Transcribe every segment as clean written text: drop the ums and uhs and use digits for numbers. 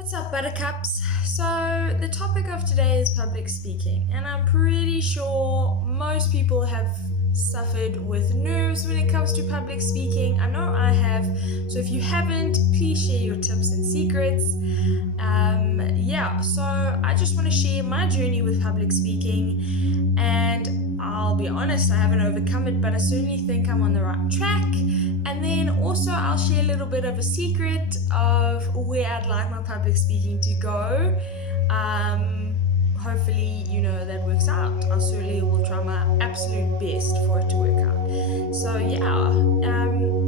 What's up, buttercups? So, the topic of today is public speaking, and I'm pretty sure most people have suffered with nerves when it comes to public speaking. I know I have, so if you haven't, please share your tips and secrets. So I just want to share my journey with public speaking, and I'll be honest, I haven't overcome it, but I certainly think I'm on the right track. And then also I'll share a little bit of a secret of where I'd like my public speaking to go. Hopefully, that works out. I certainly will try my absolute best for it to work out. So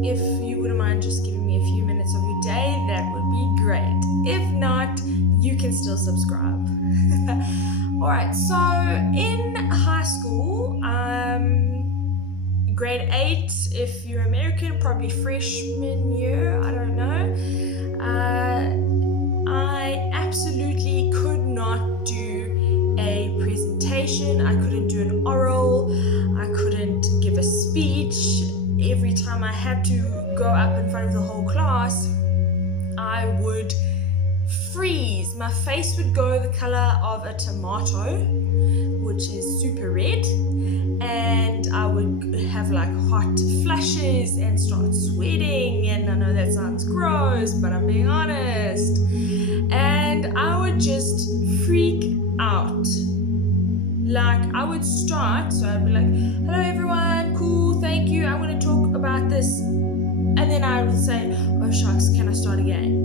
if you wouldn't mind just giving me a few minutes of your day, that would be great. If not, you can still subscribe. Alright, so in high school, grade 8, if you're American, probably freshman year, I don't know. I absolutely could not do a presentation. I couldn't do an oral. I couldn't give a speech. Every time I had to go up in front of the whole class, I would freeze. My face would go the color of a tomato, which is super red, and I would have like hot flushes and start sweating, and I know that sounds gross, but I'm being honest, and I would just freak out. Like, I would start, so I'd be like, hello everyone, cool, thank you, I'm going to talk about this, and then I would say, oh shucks, can I start again?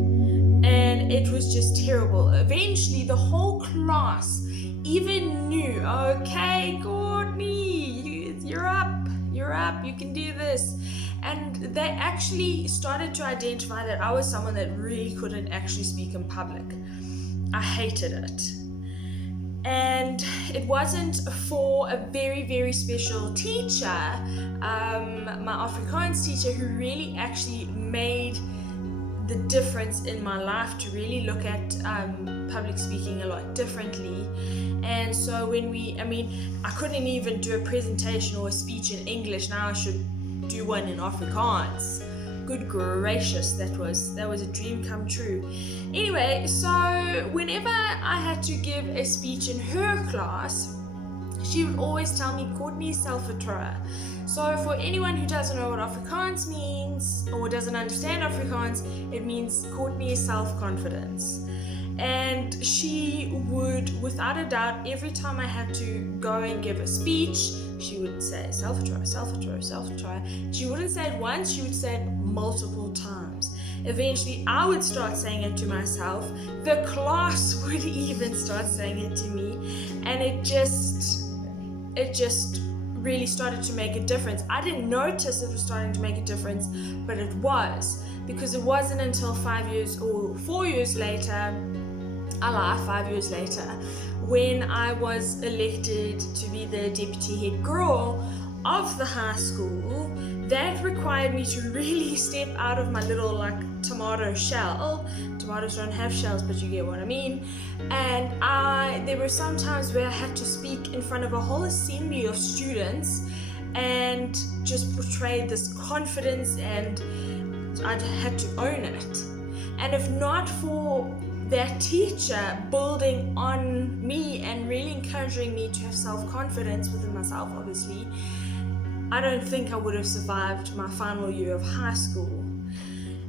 And it was just terrible. Eventually the whole class even knew, okay, Courtney, you're up, you can do this. And they actually started to identify that I was someone that really couldn't actually speak in public. I hated it. And it wasn't for a very, very special teacher, my Afrikaans teacher, who really actually made the difference in my life to really look at public speaking a lot differently. And so I couldn't even do a presentation or a speech in English. Now I should do one in Afrikaans. Good gracious, that was a dream come true. Anyway, so whenever I had to give a speech in her class, she would always tell me, Courtney, self-vertroue. So for anyone who doesn't know what Afrikaans means or doesn't understand Afrikaans, it means Courtney self-confidence. And she would, without a doubt, every time I had to go and give a speech, she would say self-vertroue, self-vertroue, self-vertroue. She wouldn't say it once, she would say it multiple times. Eventually, I would start saying it to myself. The class would even start saying it to me. And it just really started to make a difference. I didn't notice it was starting to make a difference, but it was, because it wasn't until 5 years or 4 years later, 5 years later, when I was elected to be the deputy head girl of the high school, that required me to really step out of my little tomato shell. Tomatoes don't have shells, but you get what I mean. And there were some times where I had to speak in front of a whole assembly of students and just portray this confidence, and I had to own it. And if not for that teacher building on me and really encouraging me to have self-confidence within myself, obviously, I don't think I would have survived my final year of high school.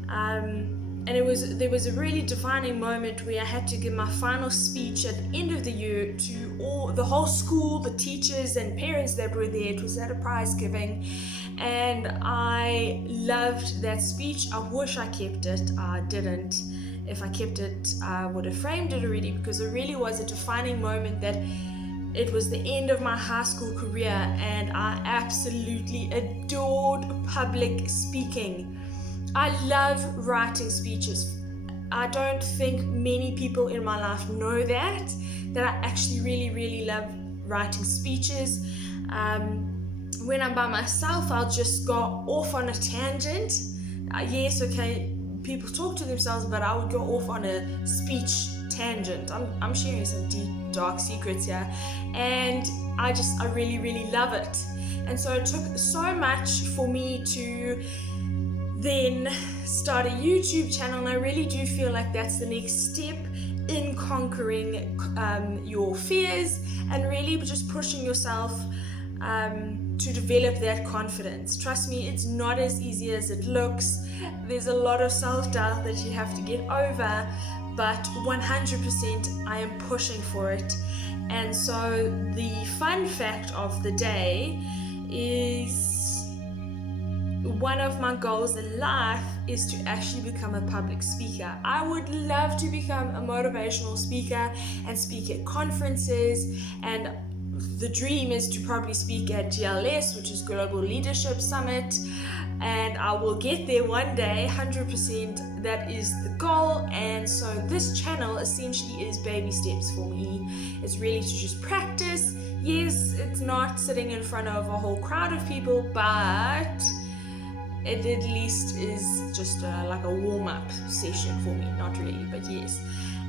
And there was a really defining moment where I had to give my final speech at the end of the year to the whole school, the teachers and parents that were there. It was at a prize giving, and I loved that speech. I wish I kept it. I didn't. If I kept it, I would have framed it already, because it really was a defining moment that it was the end of my high school career, and I absolutely adored public speaking. I love writing speeches. I don't think many people in my life know that I actually really, really love writing speeches. When I'm by myself, I'll just go off on a tangent. Yes, okay, people talk to themselves, but I would go off on a speech tangent. I'm sharing some deep, dark secrets here, and I really, really love it. And so it took so much for me to then start a YouTube channel. And I really do feel like that's the next step in conquering your fears and really just pushing yourself to develop that confidence. Trust me, it's not as easy as it looks. There's a lot of self-doubt that you have to get over, but 100% I am pushing for it. And so the fun fact of the day is, one of my goals in life is to actually become a public speaker. I would love to become a motivational speaker and speak at conferences, and the dream is to probably speak at GLS, which is Global Leadership Summit, and I will get there one day, 100%. That is the goal. And so this channel essentially is baby steps for me. It's really to just practice. Yes, it's not sitting in front of a whole crowd of people, but it at least is just like a warm-up session for me. Not really, but yes.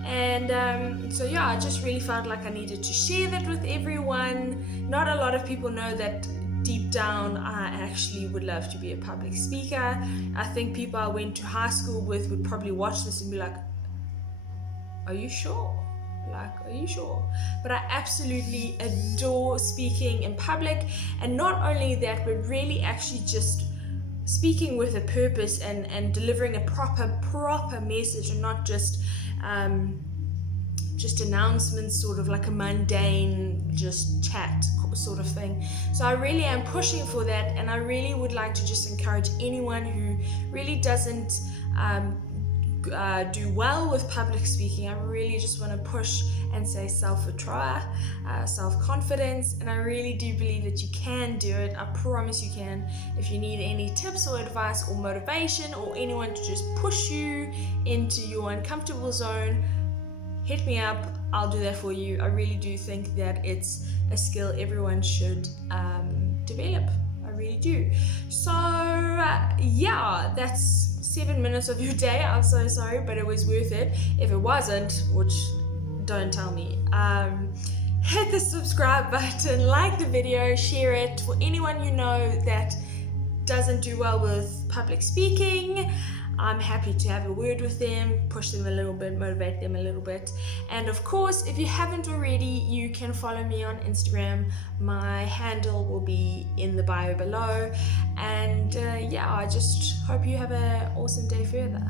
And so yeah, I just really felt like I needed to share that with everyone. Not a lot of people know that deep down I actually would love to be a public speaker. I think people I went to high school with would probably watch this and be like, are you sure? Like, are you sure? But I absolutely adore speaking in public, and not only that, but really actually just speaking with a purpose and delivering a proper message, and not just announcements, sort of like a mundane just chat sort of thing. So I really am pushing for that, and I really would like to just encourage anyone who really doesn't do well with public speaking. I really just want to push and say self-vertraue, self-confidence, and I really do believe that you can do it. I promise you can. If you need any tips or advice or motivation, or anyone to just push you into your uncomfortable zone, hit me up. I'll do that for you. I really do think that it's a skill everyone should develop. I really do. So yeah, that's 7 minutes of your day. I'm so sorry, but it was worth it. If it wasn't, which don't tell me, hit the subscribe button, like the video, share it for anyone you know that doesn't do well with public speaking. I'm happy to have a word with them, push them a little bit, motivate them a little bit. And of course, if you haven't already, you can follow me on Instagram. My handle will be in the bio below. And yeah, I just hope you have an awesome day further.